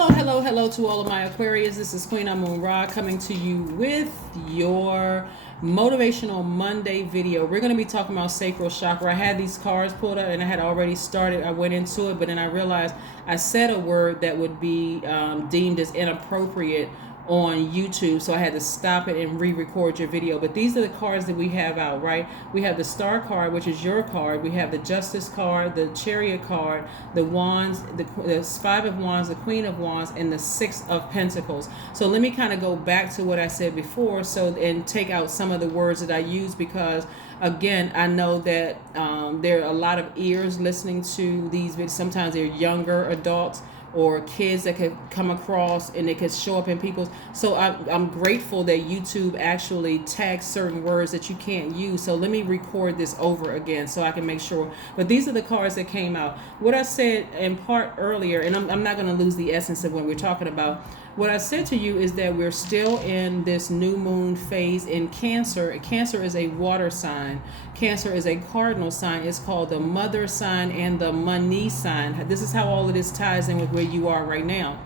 Hello to all of my Aquarius. This is Queen Amun Ra coming to you with your Motivational Monday video. We're going to be talking about sacral chakra. I had these cards pulled up and I had already started. I went into it, but then I realized I said a word that would be deemed as inappropriate on YouTube, so I had to stop it and re-record your video. But these are the cards that we have out, right? We have the Star card, which is your card. We have the Justice card, the Chariot card, the Wands, the Five of Wands, the Queen of Wands, and the Six of Pentacles. So let me kind of go back to what I said before, and take out some of the words that I use, because again, I know that there are a lot of ears listening to these videos. Sometimes they're younger adults or kids that could come across and it could show up in people's. So I'm grateful that YouTube actually tags certain words that you can't use. So let me record this over again so I can make sure. But these are the cards that came out. What I said in part earlier, and I'm not going to lose the essence of what we're talking about. What I said to you is that we're still in this new moon phase in Cancer. Cancer is a water sign. Cancer is a cardinal sign. It's called the mother sign and the money sign. This is how all of this ties in with where you are right now.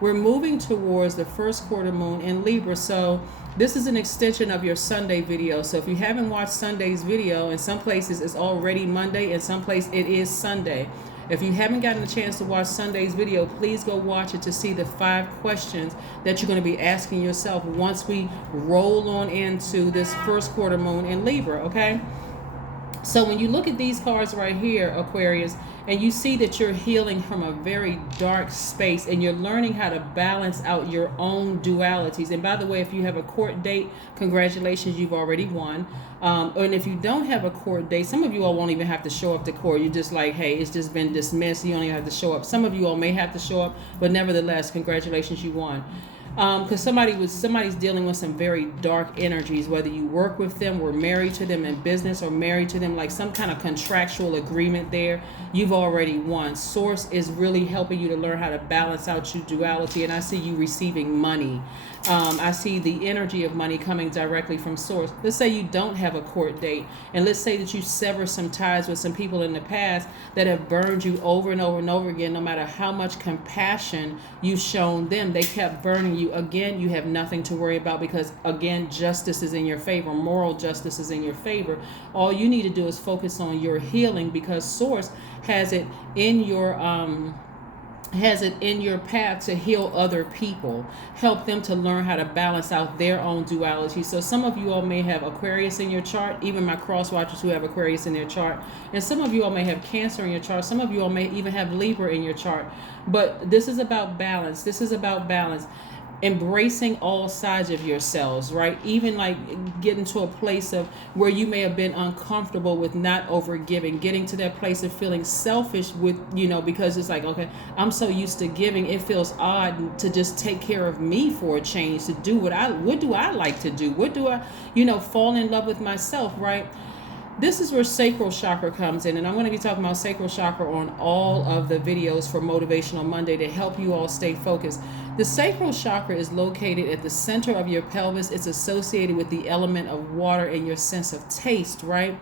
We're moving towards the first quarter moon in Libra. So this is an extension of your Sunday video. So if you haven't watched Sunday's video, in some places it's already Monday, in some places it is Sunday. If you haven't gotten a chance to watch Sunday's video, please go watch it to see the 5 questions that you're going to be asking yourself once we roll on into this first quarter moon in Libra, okay? So when you look at these cards right here, Aquarius, and you see that you're healing from a very dark space and you're learning how to balance out your own dualities. And by the way, if you have a court date, congratulations, you've already won. And if you don't have a court date, some of you all won't even have to show up to court. You're just like, hey, it's just been dismissed. You don't even have to show up. Some of you all may have to show up, but nevertheless, congratulations, you won. Because somebody's dealing with some very dark energies, whether you work with them, or married to them in business, or married to them, like some kind of contractual agreement there. You've already won. Source is really helping you to learn how to balance out your duality, and I see you receiving money. I see the energy of money coming directly from source. Let's say you don't have a court date, and let's say that you sever some ties with some people in the past that have burned you over and over and over again. No matter how much compassion you've shown them, they kept burning you. Again, you have nothing to worry about, because again, justice is in your favor. Moral justice is in your favor. All you need to do is focus on your healing, because source has it in your path to heal other people, help them to learn how to balance out their own duality. So some of you all may have Aquarius in your chart, even my cross watchers who have Aquarius in their chart, and some of you all may have Cancer in your chart. Some of you all may even have Libra in your chart. But this is about balance. This is about balance. Embracing all sides of yourselves, right? Even like getting to a place of where you may have been uncomfortable with not overgiving, getting to that place of feeling selfish with, because it's like, okay, I'm so used to giving, it feels odd to just take care of me for a change, to do what do I like to do? What do I, fall in love with myself, right? This is where sacral chakra comes in, and I'm going to be talking about sacral chakra on all of the videos for Motivational Monday to help you all stay focused. The sacral chakra is located at the center of your pelvis. It's associated with the element of water and your sense of taste, right?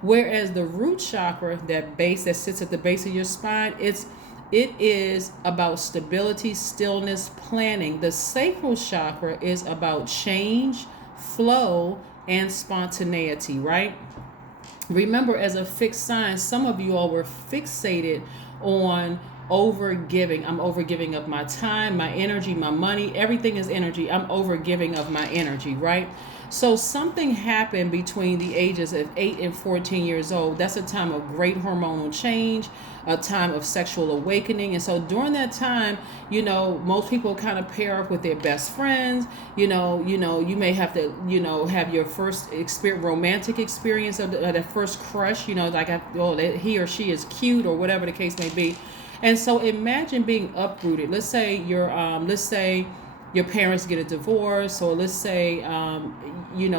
Whereas the root chakra, that base that sits at the base of your spine, it is about stability, stillness, planning. The sacral chakra is about change, flow, and spontaneity, right? Remember, as a fixed sign, some of you all were fixated on overgiving. I'm overgiving of my time, my energy, my money. Everything is energy. I'm overgiving of my energy, right? So something happened between the ages of 8 and 14 years old. That's a time of great hormonal change, a time of sexual awakening. And so during that time, most people kind of pair up with their best friends. You may have to, have your first romantic experience of the first crush, he or she is cute, or whatever the case may be. And so imagine being uprooted. Let's say your parents get a divorce, or let's say,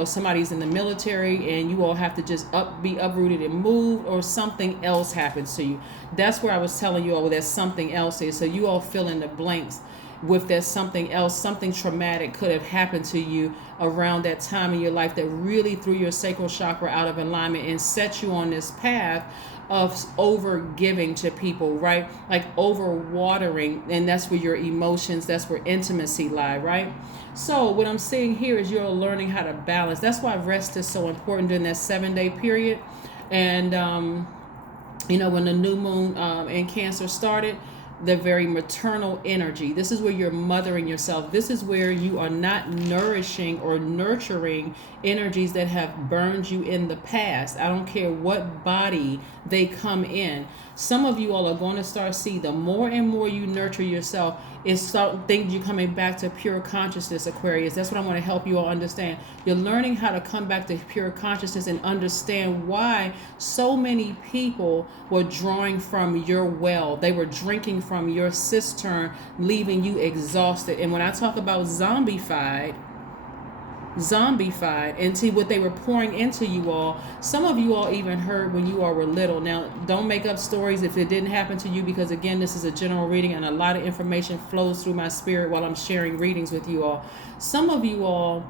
somebody's in the military and you all have to just be uprooted and moved, or something else happens to you. That's where I was telling you all that something else is. So you all fill in the blanks. with that something else, something traumatic could have happened to you around that time in your life that really threw your sacral chakra out of alignment and set you on this path of over giving to people, right? Like over watering, and that's where your emotions, that's where intimacy lie, right? So what I'm saying here is you're learning how to balance. That's why rest is so important during that 7-day period. And when the new moon in Cancer started, the very maternal energy. This is where you're mothering yourself. This is where you are not nourishing or nurturing energies that have burned you in the past. I don't care what body they come in. Some of you all are going to start see the more and more you nurture yourself, it's start things you're coming back to pure consciousness, Aquarius. That's what I want to help you all understand. You're learning how to come back to pure consciousness and understand why so many people were drawing from your well. They were drinking from your cistern, leaving you exhausted. And when I talk about zombified, and see what they were pouring into you all. Some of you all even heard when you all were little. Now, don't make up stories if it didn't happen to you, because again, this is a general reading and a lot of information flows through my spirit while I'm sharing readings with you all. Some of you all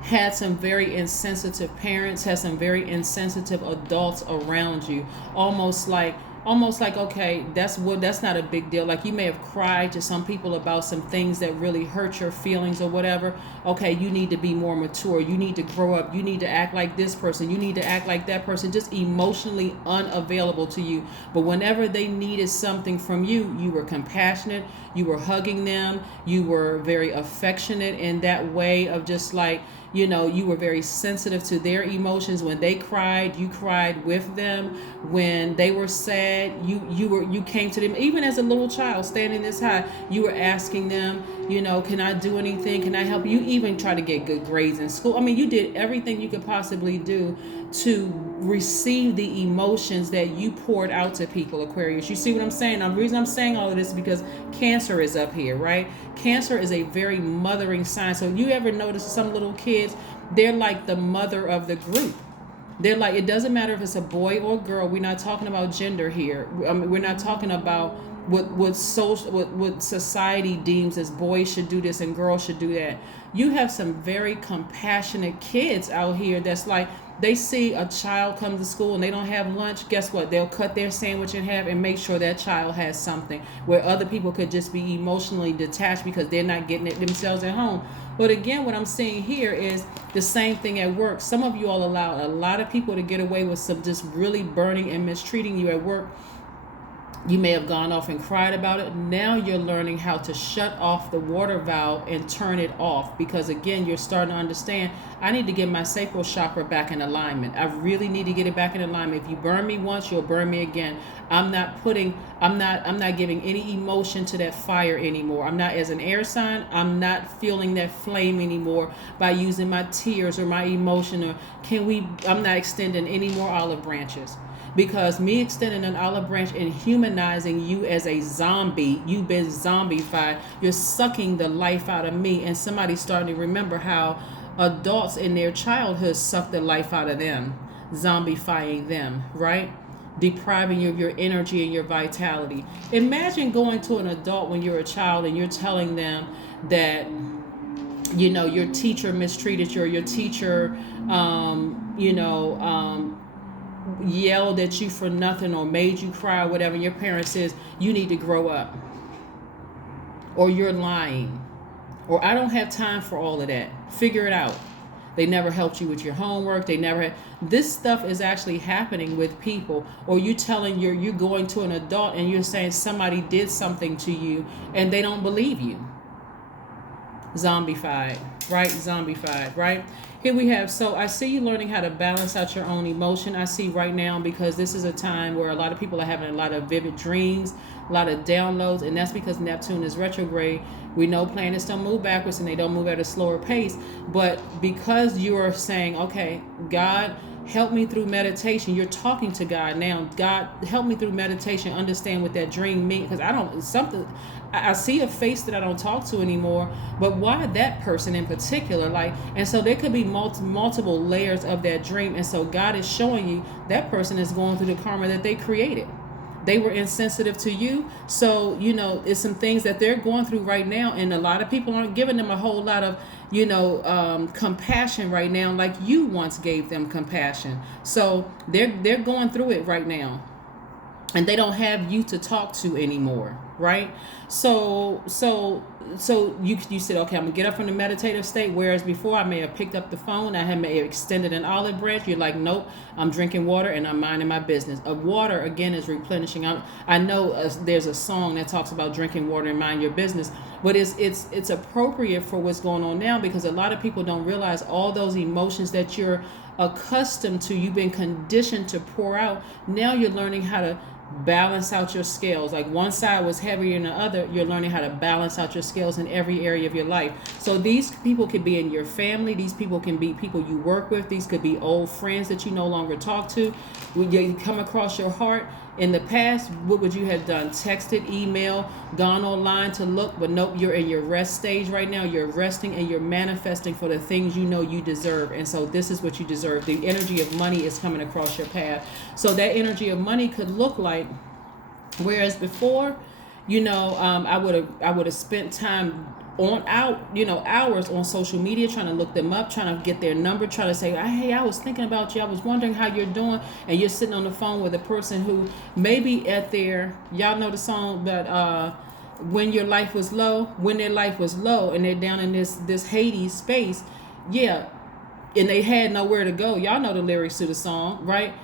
had some very insensitive parents, had some very insensitive adults around you, almost like okay, that's not a big deal. Like you may have cried to some people about some things that really hurt your feelings or whatever. Okay, you need to be more mature, you need to grow up, you need to act like this person, you need to act like that person, just emotionally unavailable to you. But whenever they needed something from you, you were compassionate, you were hugging them, you were very affectionate in that way of just like, you were very sensitive to their emotions. When they cried, you cried with them. When they were sad, you came to them. Even as a little child standing this high, you were asking them, can I do anything? Can I help you? Even try to get good grades in school. I mean, you did everything you could possibly do to receive the emotions that you poured out to people, Aquarius. You see what I'm saying? The reason I'm saying all of this is because Cancer is up here, right? Cancer is a very mothering sign. So you ever notice some little kids, they're like the mother of the group. They're like, it doesn't matter if it's a boy or girl. We're not talking about gender here. We're not talking about what society deems as boys should do this and girls should do that. You have some very compassionate kids out here that's like, they see a child come to school and they don't have lunch. Guess what? They'll cut their sandwich in half and make sure that child has something, where other people could just be emotionally detached because they're not getting it themselves at home. But again, what I'm seeing here is the same thing at work. Some of you all allowed a lot of people to get away with some just really burning and mistreating you at work. You may have gone off and cried about it. Now you're learning how to shut off the water valve and turn it off, because again, you're starting to understand, I need to get my sacral chakra back in alignment. I really need to get it back in alignment. If you burn me once, you'll burn me again. I'm not giving any emotion to that fire anymore. I'm not, as an air sign, I'm not feeling that flame anymore by using my tears or my emotion, or I'm not extending any more olive branches. Because me extending an olive branch and humanizing you as a zombie, you've been zombified. You're sucking the life out of me. And somebody's starting to remember how adults in their childhood sucked the life out of them, zombifying them, right? Depriving you of your energy and your vitality. Imagine going to an adult when you're a child and you're telling them that, your teacher mistreated you, or your teacher, yelled at you for nothing or made you cry or whatever. Your parent says, you need to grow up, or you're lying, or I don't have time for all of that. Figure it out. They never helped you with your homework. This stuff is actually happening with people. Or you telling you're going to an adult and you're saying somebody did something to you and they don't believe you. Zombified, right? Zombified, right? Here we have, so I see you learning how to balance out your own emotion. I see right now, because this is a time where a lot of people are having a lot of vivid dreams, a lot of downloads, and that's because Neptune is retrograde. We know planets don't move backwards and they don't move at a slower pace, but because you are saying, okay, God, help me through meditation. You're talking to God now. God, help me through meditation, understand what that dream means. Because I see a face that I don't talk to anymore, but why that person in particular? And so there could be multiple layers of that dream. And so God is showing you that person is going through the karma that they created. They were insensitive to you. So, it's some things that they're going through right now. And a lot of people aren't giving them a whole lot of, compassion right now, like you once gave them compassion. So they're going through it right now. And they don't have you to talk to anymore, right? So you said, okay, I'm gonna get up from the meditative state. Whereas before, I may have picked up the phone, may have extended an olive branch. You're like, nope, I'm drinking water and I'm minding my business. Water again is replenishing. I know there's a song that talks about drinking water and mind your business, but it's appropriate for what's going on now, because a lot of people don't realize all those emotions that you're accustomed to, you've been conditioned to pour out. Now you're learning how to balance out your scales. Like one side was heavier than the other, you're learning how to balance out your scales in every area of your life. So these people could be in your family, these people can be people you work with, these could be old friends that you no longer talk to. When you come across your heart in the past, what would you have done? Texted, email, gone online to look, but nope, you're in your rest stage right now. You're resting and you're manifesting for the things you deserve. And so this is what you deserve. The energy of money is coming across your path. So that energy of money could look like, whereas before, I would have spent time hours on social media trying to look them up, trying to get their number, trying to say, hey, I was thinking about you, I was wondering how you're doing, and you're sitting on the phone with a person who maybe at their, y'all know the song, but when their life was low, and they're down in this Hades space, yeah, and they had nowhere to go. Y'all know the lyrics to the song, right?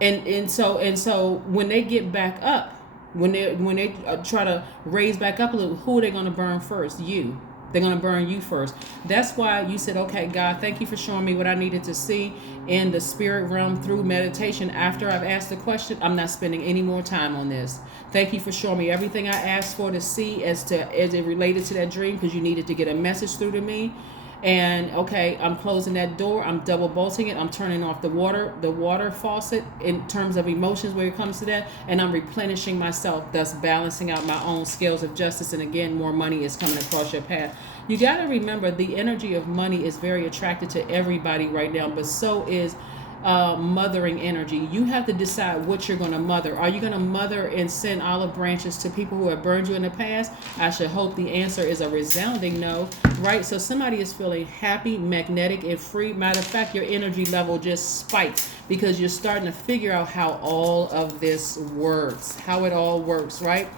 And so when they get back up, when they try to raise back up a little, who are they going to burn first? You. They're going to burn you first. That's why you said, okay, God, thank you for showing me what I needed to see in the spirit realm through meditation. After I've asked the question, I'm not spending any more time on this. Thank you for showing me everything I asked for to see as it related to that dream, because you needed to get a message through to me. And okay, I'm closing that door, I'm double bolting it, I'm turning off the water faucet in terms of emotions when it comes to that, and I'm replenishing myself, thus balancing out my own scales of justice. And again, more money is coming across your path. You got to remember, the energy of money is very attracted to everybody right now, but so is mothering energy. You have to decide what you're going to mother. Are you going to mother and send olive branches to people who have burned you in the past? I should hope the answer is a resounding no, right? So somebody is feeling happy, magnetic, and free. Matter of fact, your energy level just spiked because you're starting to figure out how all of this works, how it all works, right?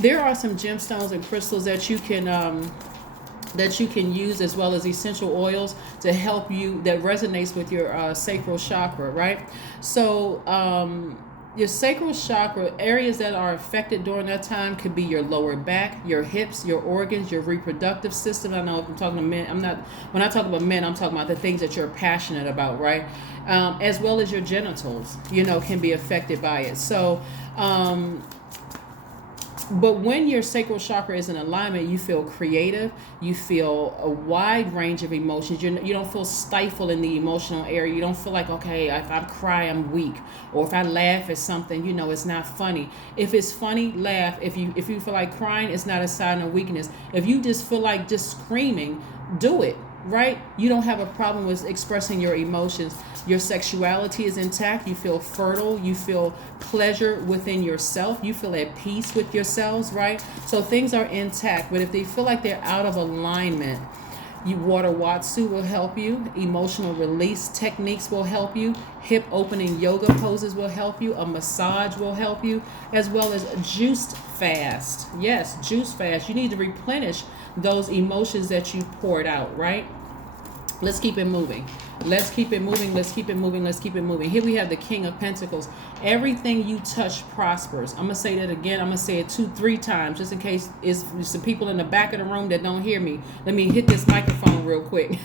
There are some gemstones and crystals that you can use, as well as essential oils to help you, that resonates with your sacral chakra, right? So your sacral chakra, areas that are affected during that time could be your lower back, your hips, your organs, your reproductive system. I know if I'm talking to men, when I talk about men, I'm talking about the things that you're passionate about, right? As well as your genitals, can be affected by it. So, but when your sacral chakra is in alignment, you feel creative. You feel a wide range of emotions. You don't feel stifled in the emotional area. You don't feel like, okay, if I cry, I'm weak. Or if I laugh at something, it's not funny. If it's funny, laugh. If you feel like crying, it's not a sign of weakness. If you just feel like just screaming, do it. Right? You don't have a problem with expressing your emotions. Your sexuality is intact. You feel fertile. You feel pleasure within yourself. You feel at peace with yourselves, right? So things are intact. But if they feel like they're out of alignment, water watsu will help you. Emotional release techniques will help you. Hip opening yoga poses will help you. A massage will help you, as well as juice fast. Yes, juice fast. You need to replenish those emotions that you poured out, right? Let's keep it moving. Let's keep it moving. Let's keep it moving. Let's keep it moving. Here we have the King of Pentacles. Everything you touch prospers. I'm going to say that again. I'm going to say it 2-3 times, just in case it's some people in the back of the room that don't hear me. Let me hit this microphone real quick.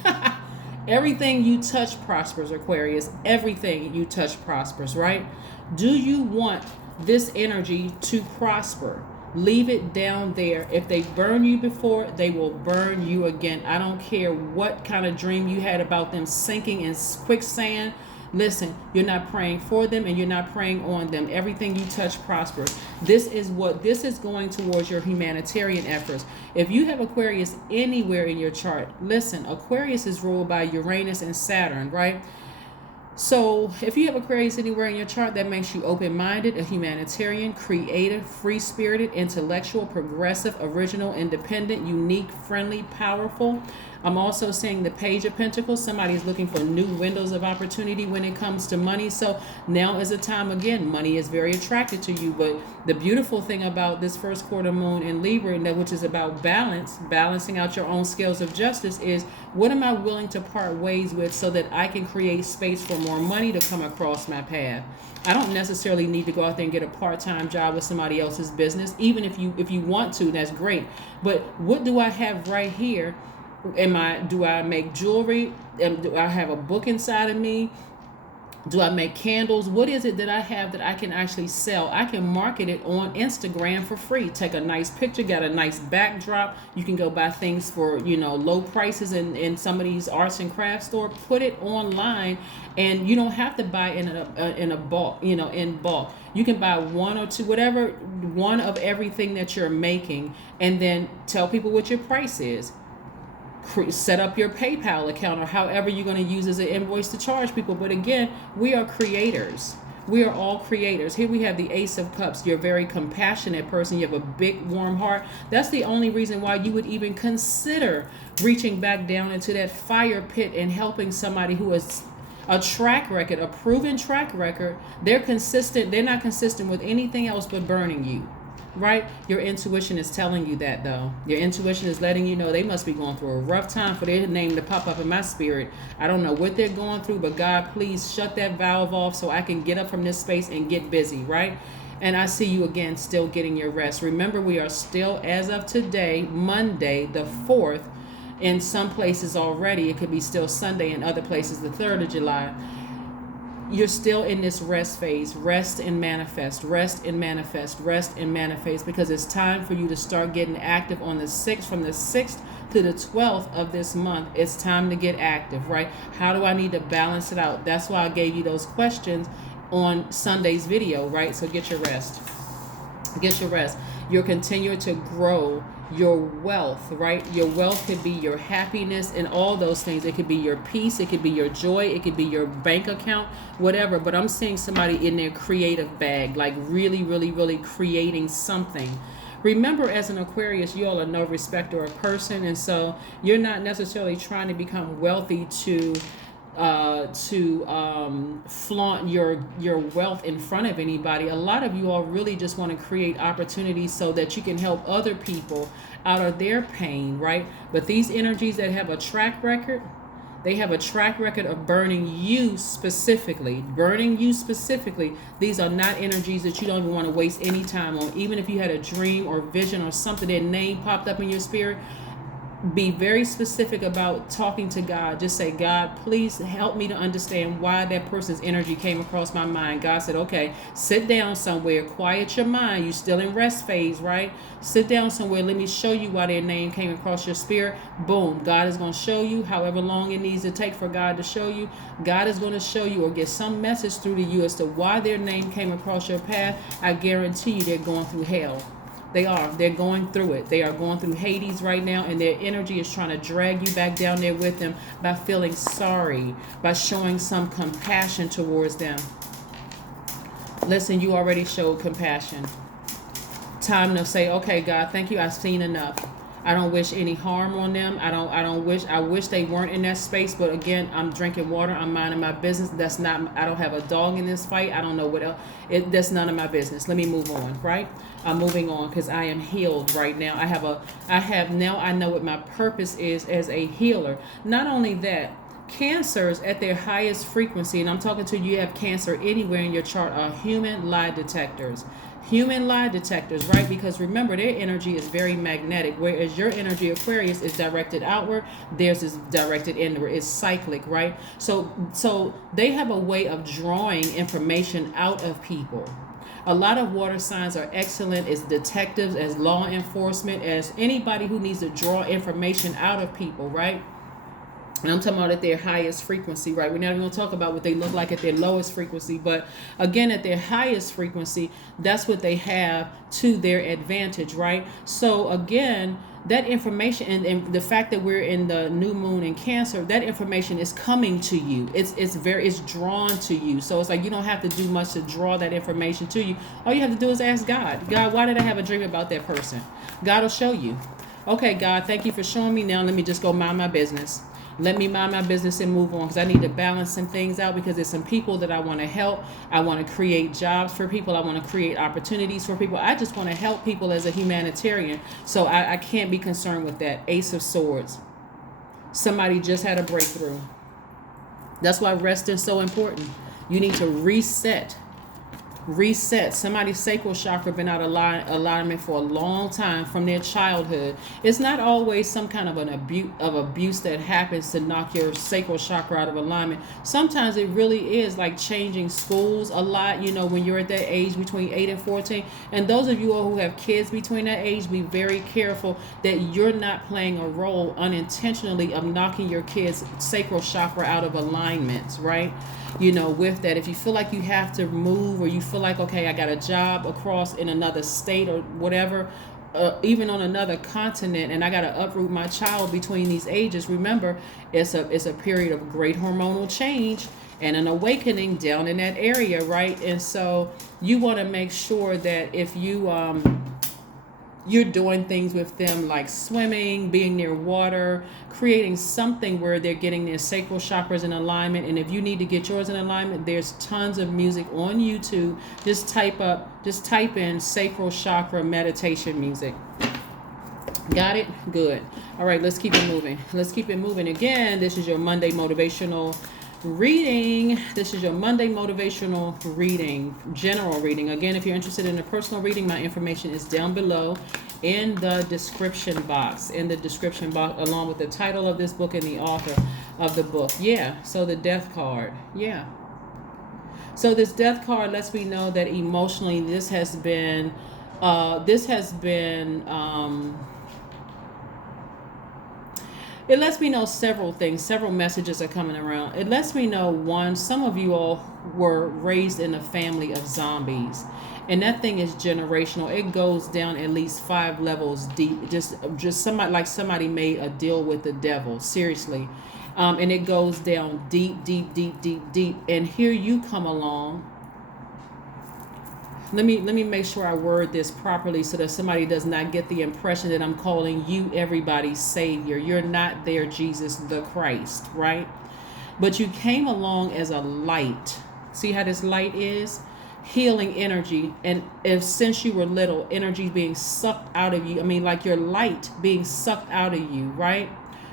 Everything you touch prospers, Aquarius. Everything you touch prospers, right? Do you want this energy to prosper? Leave it down there. If they burn you before, they will burn you again. I don't care what kind of dream you had about them sinking in quicksand. Listen, you're not praying for them and you're not praying on them. Everything you touch prospers. This is going towards your humanitarian efforts. If you have Aquarius anywhere in your chart, listen, Aquarius is ruled by Uranus and Saturn, right? So, if you have Aquarius anywhere in your chart, that makes you open-minded, a humanitarian, creative, free-spirited, intellectual, progressive, original, independent, unique, friendly, powerful. I'm also seeing the Page of Pentacles. Somebody's looking for new windows of opportunity when it comes to money. So now is the time again. Money is very attracted to you. But the beautiful thing about this first quarter moon in Libra, which is about balance, balancing out your own scales of justice, is what am I willing to part ways with so that I can create space for more money to come across my path? I don't necessarily need to go out there and get a part-time job with somebody else's business. Even if you want to, that's great. But what do I have right here? Do I make jewelry? Do I have a book inside of me? Do I make candles? What is it that I have that I can actually sell? I can market it on Instagram for free. Take a nice picture, got a nice backdrop. You can go buy things for, low prices in some of these arts and crafts store. Put it online, and you don't have to buy in a bulk, in bulk. You can buy one or two, whatever, one of everything that you're making, and then tell people what your price is. Set up your PayPal account or however you're going to use as an invoice to charge people. But again, we are creators. We are all creators. Here we have the Ace of Cups. You're a very compassionate person. You have a big, warm heart. That's the only reason why you would even consider reaching back down into that fire pit and helping somebody who has a track record, a proven track record. They're consistent. They're not consistent with anything else but burning you. Right? Your intuition is telling you that, though. Your intuition is letting you know they must be going through a rough time for their name to pop up in my spirit. I don't know what they're going through, but God, please shut that valve off so I can get up from this space and get busy, right? And I see you again still getting your rest. Remember, we are still, as of today, Monday, the 4th. In some places already, it could be still Sunday. In other places, the 3rd of July. You're still in this rest phase. Rest and manifest, rest and manifest, rest and manifest, because it's time for you to start getting active on the 6th. From the 6th to the 12th of this month, it's time to get active, right? How do I need to balance it out? That's why I gave you those questions on Sunday's video, right? So get your rest. Get your rest. You're continuing to grow your wealth, right? Your wealth could be your happiness and all those things. It could be your peace. It could be your joy. It could be your bank account, whatever. But I'm seeing somebody in their creative bag, like really, really, really creating something. Remember, as an Aquarius, you all are no respecter of person. And so you're not necessarily trying to become wealthy to flaunt your wealth in front of anybody. A lot of you all really just want to create opportunities so that you can help other people out of their pain, right? But these energies that have a track record, they have a track record of burning you specifically. These are not energies that you don't even want to waste any time on. Even if you had a dream or vision or something, their name popped up in your spirit, be very specific about talking to God. Just say, God, please help me to understand why that person's energy came across my mind. God said, okay, sit down somewhere, quiet your mind. You're still in rest phase, right? Sit down somewhere. Let me show you why their name came across your spirit. Boom. God is going to show you, however long it needs to take for God to show you. God is going to show you or get some message through to you as to why their name came across your path. I guarantee you they're going through hell. They are. They're going through it. They are going through Hades right now, and their energy is trying to drag you back down there with them by feeling sorry, by showing some compassion towards them. Listen, you already showed compassion. Time to say, okay, God, thank you. I've seen enough. I don't wish any harm on them. I wish they weren't in that space. But again, I'm drinking water. I'm minding my business. I don't have a dog in this fight. I don't know what else. That's none of my business. Let me move on, right? I'm moving on because I am healed right now. I know what my purpose is as a healer. Not only that, cancers at their highest frequency, and I'm talking to you have cancer anywhere in your chart, are human lie detectors. Human lie detectors, right? Because remember, their energy is very magnetic, whereas your energy, Aquarius, is directed outward. Theirs is directed inward. It's cyclic, right? So they have a way of drawing information out of people. A lot of water signs are excellent as detectives, as law enforcement, as anybody who needs to draw information out of people, right? And I'm talking about at their highest frequency, right? We're not even going to talk about what they look like at their lowest frequency. But again, at their highest frequency, that's what they have to their advantage, right? So again, that information and the fact that we're in the new moon in Cancer, that information is coming to you. It's drawn to you. So it's like you don't have to do much to draw that information to you. All you have to do is ask God. God, why did I have a dream about that person? God will show you. Okay, God, thank you for showing me. Now let me just go mind my business. Let me mind my business and move on, because I need to balance some things out, because there's some people that I want to help. I want to create jobs for people. I want to create opportunities for people. I just want to help people as a humanitarian. So I can't be concerned with that. Ace of Swords. Somebody just had a breakthrough. That's why rest is so important. You need to reset. Somebody's sacral chakra been out of alignment for a long time from their childhood. It's not always some kind of an abuse that happens to knock your sacral chakra out of alignment. Sometimes it really is like changing schools a lot, when you're at that age between 8 and 14. And those of you all who have kids between that age, be very careful that you're not playing a role unintentionally of knocking your kids' sacral chakra out of alignment, right? With that, if you feel like you have to move, or you feel like, okay, I got a job across in another state or whatever, even on another continent, and I got to uproot my child between these ages, remember, it's a period of great hormonal change and an awakening down in that area, right? And so you want to make sure that if you're doing things with them like swimming, being near water, creating something where they're getting their sacral chakras in alignment. And if you need to get yours in alignment, there's tons of music on YouTube. Just type in sacral chakra meditation music. Got it? Good. All right, let's keep it moving. Again, this is your Monday motivational reading. General reading. Again, if you're interested in a personal reading, my information is down below in the description box, along with the title of this book and the author of the book. So the death card. So this death card lets me know that emotionally this has been it lets me know several things. Several messages are coming around. It lets me know, one, some of you all were raised in a family of zombies. And that thing is generational. It goes down at least 5 levels deep. Just somebody made a deal with the devil. Seriously. And it goes down deep. And here you come along. Let me make sure I word this properly so that somebody does not get the impression that I'm calling you everybody's savior. You're not their Jesus the Christ, right? But you came along as a light. See how this light is? Healing energy. And since you were little, energy being sucked out of you. Like your light being sucked out of you, right?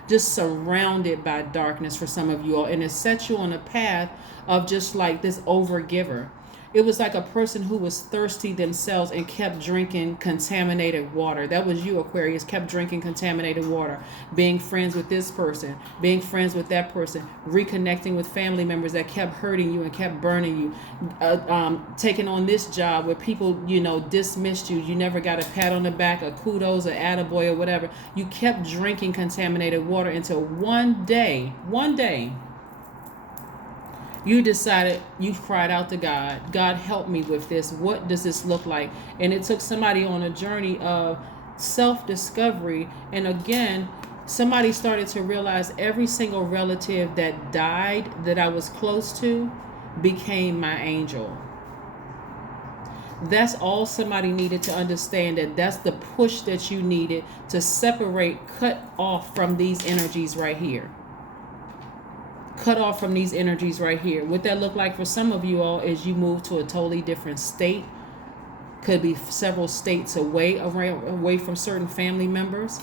Just surrounded by darkness for some of you all. And it sets you on a path of just like this overgiver. It was like a person who was thirsty themselves and kept drinking contaminated water. That was you, Aquarius, kept drinking contaminated water, being friends with this person, being friends with that person, reconnecting with family members that kept hurting you and kept burning you, taking on this job where people, dismissed you. You never got a pat on the back, a kudos, an attaboy, or whatever. You kept drinking contaminated water until one day, you decided, you cried out to God, God, help me with this. What does this look like? And it took somebody on a journey of self-discovery. And again, somebody started to realize every single relative that died that I was close to became my angel. That's all somebody needed to understand, that's the push that you needed to separate, cut off from these energies right here. Cut off from these energies right here. What that look like for some of you all is you move to a totally different state. Could be several states away from certain family members.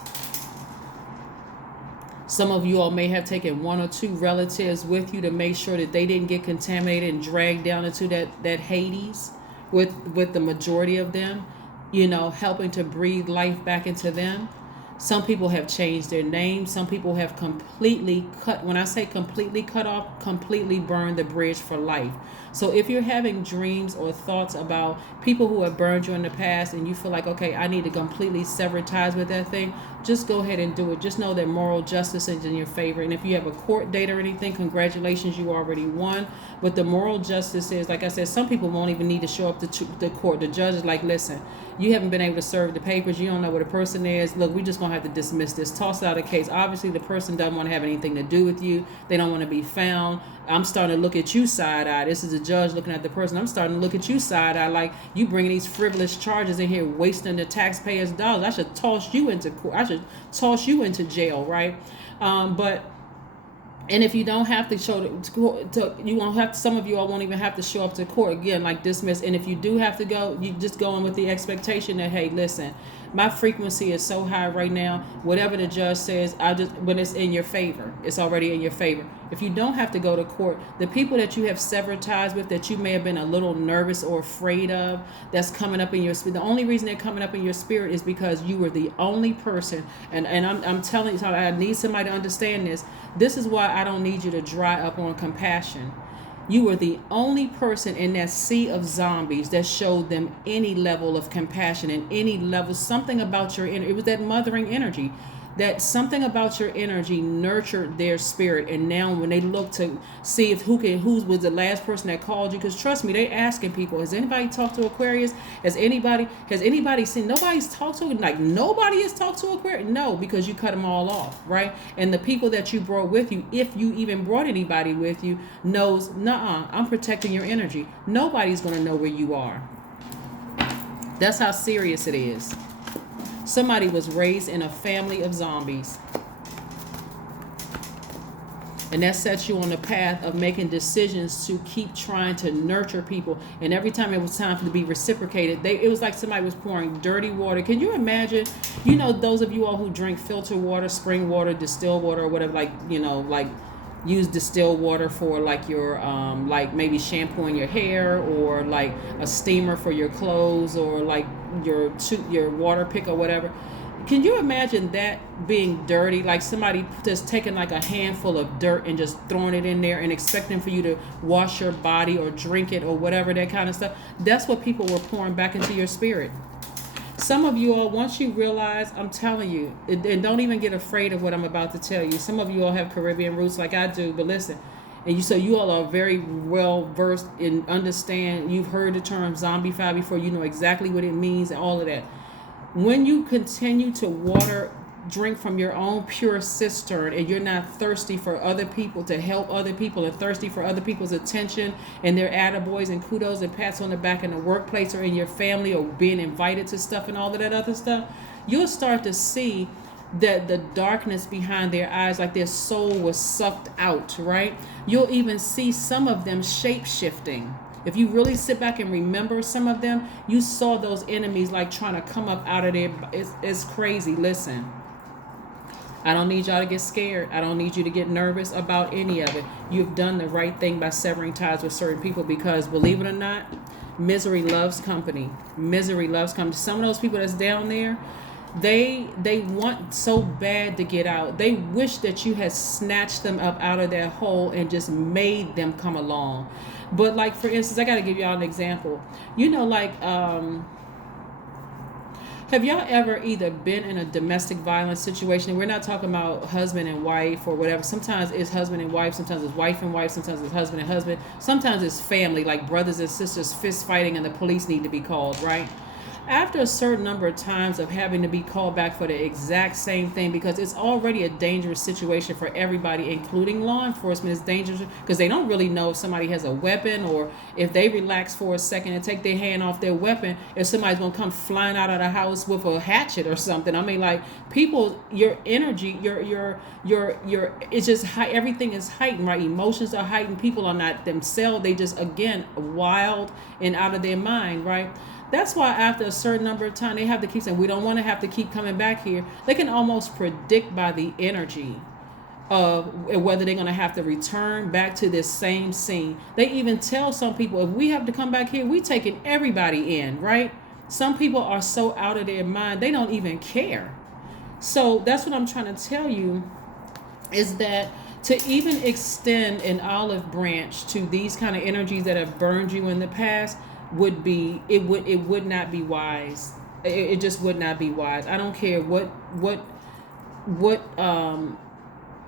Some of you all may have taken 1 or 2 relatives with you to make sure that they didn't get contaminated and dragged down into that Hades with the majority of them, helping to breathe life back into them. Some people have changed their names. Some people have completely when I say completely cut off, completely burned the bridge for life. So if you're having dreams or thoughts about people who have burned you in the past and you feel like, okay, I need to completely sever ties with that thing, just go ahead and do it. Just know that moral justice is in your favor. And if you have a court date or anything, congratulations, you already won. But the moral justice is, like I said, some people won't even need to show up to the court. The judge is like, listen, you haven't been able to serve the papers. You don't know what a person is. Look, we're just going to have to dismiss this. Toss out a case. Obviously, the person doesn't want to have anything to do with you. They don't want to be found. I'm starting to look at you side-eye. This is a judge looking at the person. I'm starting to look at you side-eye like you bringing these frivolous charges in here, wasting the taxpayers' dollars. I should toss you into court. I should toss you into jail, right? And if you don't have to show you won't have to, some of you all won't even have to show up to court again, like dismiss. And if you do have to go, you just go in with the expectation that, hey, listen, my frequency is so high right now. Whatever the judge says, when it's in your favor, it's already in your favor. If you don't have to go to court, the people that you have severed ties with, that you may have been a little nervous or afraid of, that's coming up in your spirit. The only reason they're coming up in your spirit is because you were the only person. And I'm telling you, I need somebody to understand this. This is why I don't need you to dry up on compassion. You were the only person in that sea of zombies that showed them any level of compassion and any level, something about your energy. It was that mothering energy. That something about your energy nurtured their spirit. And now when they look to see if who was the last person that called you, because trust me, they asking people, has anybody talked to Aquarius? Has anybody seen? Nobody's talked to, like nobody has talked to Aquarius. No, because you cut them all off, right? And the people that you brought with you, if you even brought anybody with you, knows, nuh-uh, I'm protecting your energy. Nobody's going to know where you are. That's how serious it is. Somebody was raised in a family of zombies. And that sets you on the path of making decisions to keep trying to nurture people. And every time it was time for to be reciprocated, it was like somebody was pouring dirty water. Can you imagine, those of you all who drink filtered water, spring water, distilled water, or whatever, like use distilled water for like your like maybe shampooing your hair, or like a steamer for your clothes, or like your water pick or whatever. Can you imagine that being dirty? Like somebody just taking like a handful of dirt and just throwing it in there and expecting for you to wash your body or drink it or whatever, that kind of stuff. That's what people were pouring back into your spirit. Some of you all, once you realize, I'm telling you, and don't even get afraid of what I'm about to tell you. Some of you all have Caribbean roots like I do, but listen, so you all are very well versed in understand. You've heard the term zombified before. You know exactly what it means and all of that. When you continue to drink from your own pure cistern, and you're not thirsty for other people, to help other people, and thirsty for other people's attention and their attaboys and kudos and pats on the back in the workplace or in your family, or being invited to stuff and all of that other stuff, you'll start to see that the darkness behind their eyes, like their soul was sucked out, right? You'll even see some of them shape-shifting. If you really sit back and remember some of them, you saw those enemies like trying to come up out of there. It's crazy. Listen, I don't need y'all to get scared. I don't need you to get nervous about any of it. You've done the right thing by severing ties with certain people, because believe it or not, misery loves company. Misery loves company. Some of those people that's down there, they want so bad to get out. They wish that you had snatched them up out of their hole and just made them come along. But like, for instance, I got to give y'all an example. Have y'all ever either been in a domestic violence situation? We're not talking about husband and wife or whatever. Sometimes it's husband and wife. Sometimes it's wife and wife. Sometimes it's husband and husband. Sometimes it's family, like brothers and sisters fist fighting and the police need to be called, right? After a certain number of times of having to be called back for the exact same thing, because it's already a dangerous situation for everybody, including law enforcement. It's dangerous because they don't really know if somebody has a weapon, or if they relax for a second and take their hand off their weapon, if somebody's going to come flying out of the house with a hatchet or something. I mean, like, people, your energy, it's just everything is heightened, right? Emotions are heightened. People are not themselves. They just, again, wild and out of their mind, right? That's why after a certain number of time, they have to keep saying, we don't want to have to keep coming back here. They can almost predict by the energy of whether they're going to have to return back to this same scene. They even tell some people, if we have to come back here, we taking everybody in, right? Some people are so out of their mind, they don't even care. So that's what I'm trying to tell you, is that to even extend an olive branch to these kind of energies that have burned you in the past would not be wise. It just would not be wise. I don't care what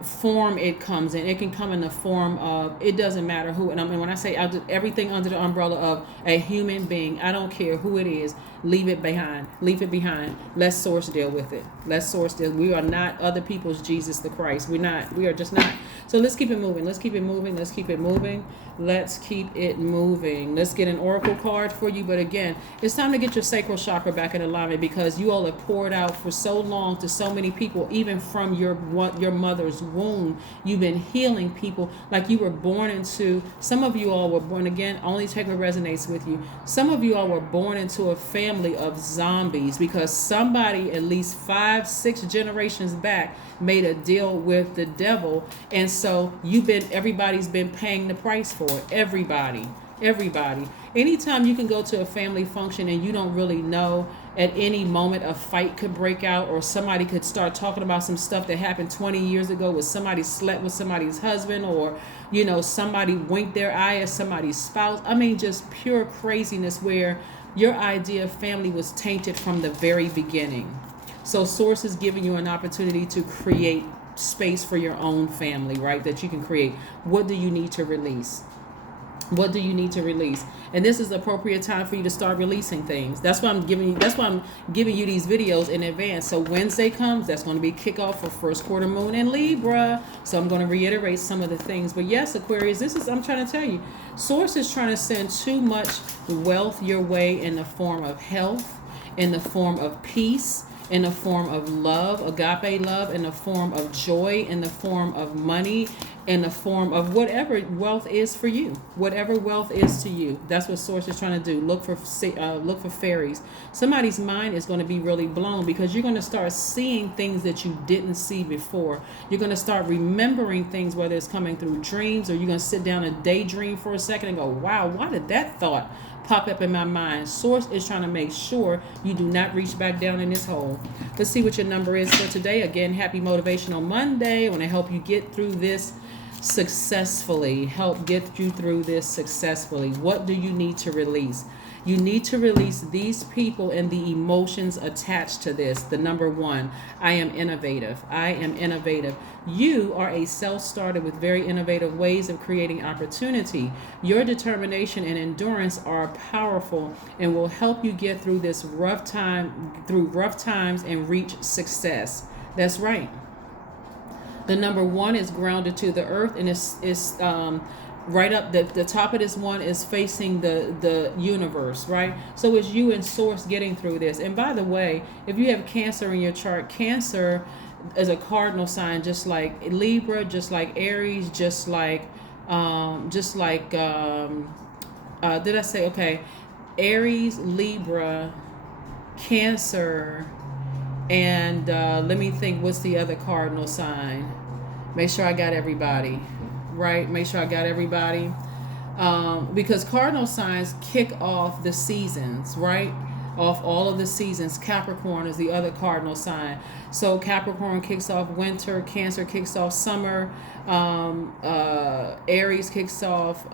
form it comes in. It can come in the form of, it doesn't matter who, and I mean, when I say everything under the umbrella of a human being, I don't care who it is, leave it behind. Leave it behind. Let source deal with it. Let source deal. We are not other people's Jesus the Christ. We're not. We are just not. So let's keep it moving. Let's keep it moving. Let's keep it moving. Let's keep it moving. Let's get an oracle card for you. But again, it's time to get your sacral chakra back in alignment, because you all have poured out for so long to so many people, even from your mother's womb. You've been healing people like you were born into. Some of you all were born, again, only take what resonates with you. Some of you all were born into a family of zombies, because somebody at least 5-6 generations back made a deal with the devil, and so everybody's been paying the price for it. Everybody. Anytime you can go to a family function and you don't really know, at any moment a fight could break out, or somebody could start talking about some stuff that happened 20 years ago, where somebody slept with somebody's husband, or somebody winked their eye at somebody's spouse. I mean, just pure craziness, where your idea of family was tainted from the very beginning. So source is giving you an opportunity to create space for your own family, right? That you can create. What do you need to release? What do you need to release? And this is the appropriate time for you to start releasing things. That's why I'm giving you these videos in advance. So Wednesday comes, that's going to be kickoff for first quarter moon in Libra. So I'm going to reiterate some of the things. But yes, Aquarius, I'm trying to tell you, source is trying to send too much wealth your way in the form of health, in the form of peace, in the form of love, agape love, in the form of joy, in the form of money, in the form of whatever wealth is for you, whatever wealth is to you. That's what source is trying to do. Look for fairies. Somebody's mind is going to be really blown, because you're going to start seeing things that you didn't see before. You're going to start remembering things, whether it's coming through dreams, or you're going to sit down and daydream for a second and go, wow, why did that thought pop up in my mind? Source is trying to make sure you do not reach back down in this hole. Let's see what your number is for today. Again, happy Motivational Monday. I want to help you get through this successfully. Help get you through this successfully. What do you need to release? You need to release these people and the emotions attached to this. The number one, I am innovative. I am innovative. You are a self-starter with very innovative ways of creating opportunity. Your determination and endurance are powerful and will help you get through this rough times and reach success. That's right. The number one is grounded to the earth, and it's right up the top of this one is facing the universe, right? So it's you and source getting through this. And by the way, if you have Cancer in your chart, Cancer is a cardinal sign, just like Libra, just like Aries, did I say, okay, Aries, Libra, Cancer, and let me think, what's the other cardinal sign? Make sure I got everybody, right? Make sure I got everybody. Because cardinal signs kick off the seasons, right? Off all of the seasons. Capricorn is the other cardinal sign. So Capricorn kicks off winter, Cancer kicks off summer, Aries kicks off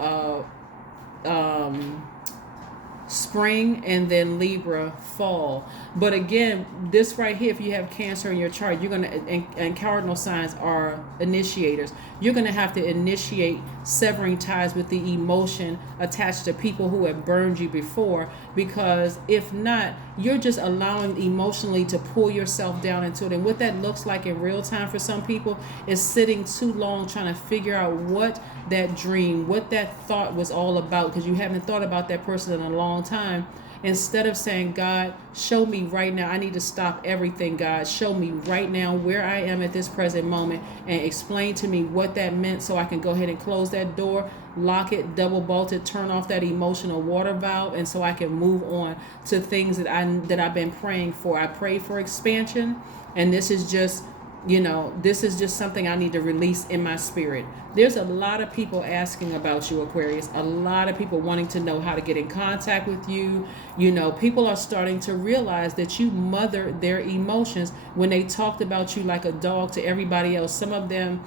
spring, and then Libra fall. But again, this right here, if you have Cancer in your chart, you're gonna, and cardinal signs are initiators, you're gonna have to initiate severing ties with the emotion attached to people who have burned you before, because if not, you're just allowing emotionally to pull yourself down into it. And what that looks like in real time for some people is sitting too long trying to figure out what that dream, what that thought was all about, because you haven't thought about that person in a long time. Instead of saying, God, show me right now, I need to stop everything. God, show me right now where I am at this present moment, and explain to me what that meant, so I can go ahead and close that door, lock it, double bolt it, turn off that emotional water valve, and so I can move on to things that I've been praying for. I pray for expansion, and this is just something I need to release in my spirit. There's a lot of people asking about you, Aquarius. A lot of people wanting to know how to get in contact with you. People are starting to realize that you mother their emotions when they talked about you like a dog to everybody else. Some of them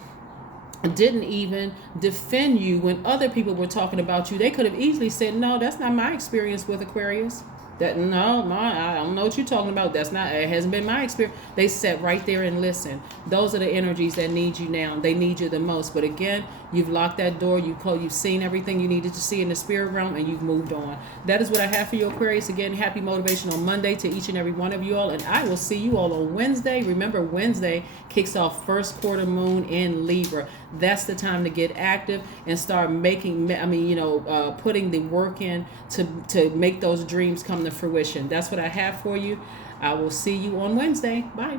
didn't even defend you when other people were talking about you. They could have easily said, no, that's not my experience with Aquarius. That no, I don't know what you're talking about. That's not. It hasn't been my experience. They sat right there and listen. Those are the energies that need you now. They need you the most. But again, you've locked that door. You've seen everything you needed to see in the spirit realm, and you've moved on. That is what I have for you, Aquarius. Again, happy Motivational Monday to each and every one of you all, and I will see you all on Wednesday. Remember, Wednesday kicks off first quarter moon in Libra. That's the time to get active and start making. Putting the work in to make those dreams come to fruition. That's what I have for you. I will see you on Wednesday. Bye.